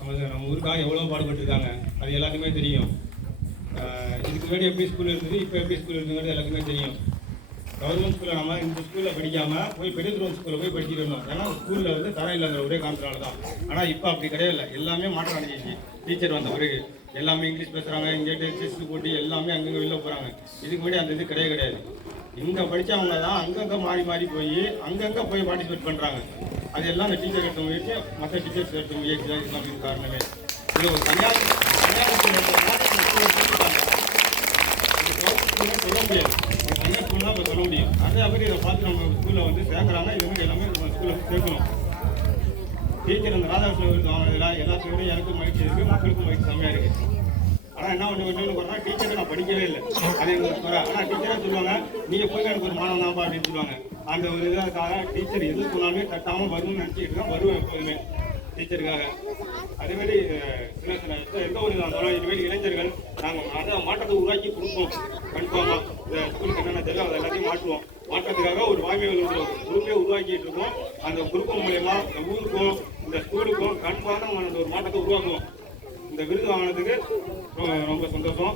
நம்ம ஊருக்காக எவ்வளோ பாடுபட்டுருக்காங்க அது எல்லாத்துக்குமே தெரியும். இதுக்கு முன்னாடி எப்படி ஸ்கூல் இருந்தது, இப்போ எப்படி ஸ்கூல் இருக்குங்கிறது எல்லாத்துக்குமே தெரியும். கவர்மெண்ட் ஸ்கூலில் நம்ம இந்த ஸ்கூலில் படிக்காமல் போய் பெரிய ஸ்கூலில் போய் படிச்சுட்டு இருந்தோம். ஏன்னா ஸ்கூலில் வந்து தரம் இல்லைங்கிற ஒரே காரணத்தினால தான். ஆனால் இப்போ அப்படி கிடையாது, எல்லாமே மாற்றம் அடைஞ்சிச்சு. டீச்சர் வந்த பிறகு எல்லாமே இங்கிலீஷ் பேசுகிறாங்க, இங்கேட்டு செஸ் போட்டி எல்லாமே அங்கங்கே வெளில போகிறாங்க. இதுக்கு முன்னாடி அந்த இது கிடையாது. இங்கே படித்தவங்க தான் அங்கங்கே மாறி மாறி போய் அங்கங்கே போய் பார்ட்டிசிபேட் பண்ணுறாங்க. அது எல்லாம் அந்த டீச்சர் எடுத்த முயற்சி, மற்ற டீச்சர்ஸ் எடுத்த முயற்சி தான் இதுக்கு காரணமே. இது ஒரு தனியார் சொல்ல முடியாது, தனியார் ஸ்கூல் தான் இப்போ சொல்ல முடியும். நிறையா பேர் இதை பார்த்து நம்ம ஸ்கூலில் வந்து சேர்க்குறாங்க. இது மாதிரி எல்லாமே நம்ம ஸ்கூலில் வந்து சேர்க்கணும். டீச்சர் அந்த ராதாகிருஷ்ணன் விருது வாங்கினதில் எல்லாத்தையும் எனக்கும் மகிழ்ச்சி இருக்குது, மக்களுக்கும் மகிழ்ச்சி செம்மையாக இருக்குது. ஆனால் என்ன ஒன்று போகிறேன்னா டீச்சரை நான் படிக்கவே இல்லை, அது எங்களுக்கு வர. ஆனால் டீச்சராக சொல்லுவாங்க, நீங்கள் போய் எனக்கு ஒரு மாணவன் தான்ப்பா அப்படின்னு சொல்லுவாங்க. அந்த ஒரு இதுக்காக டீச்சர் எது சொன்னாலுமே தட்டாமல் வரும்னு நினச்சிக்கிட்டு தான் வருவேன் எப்போதுமே டீச்சருக்காக. அதேமாதிரி சில எந்த ஒரு இருந்தாலும் இனிமேல் இளைஞர்கள் நாங்கள் அதை மாற்றத்தை உருவாக்கி கொடுப்போம். கன்ஃபார்மாக இந்த ஸ்கூலுக்கு என்னென்ன தெரியும் அதை எல்லாத்தையும் மாற்றுவோம். மாற்றத்துக்காக ஒரு வாய்மைகள் குரூப்பே உருவாக்கிட்டு இருக்கோம். அந்த குரூப் மூலயமா இந்த ஊருக்கும் இந்த ஸ்கூலுக்கும் கன்ஃபார்மாக அந்த ஒரு மாற்றத்தை உருவாக்குவோம். இந்த விருது வாங்கினதுக்கு ரொம்ப சந்தோஷம்.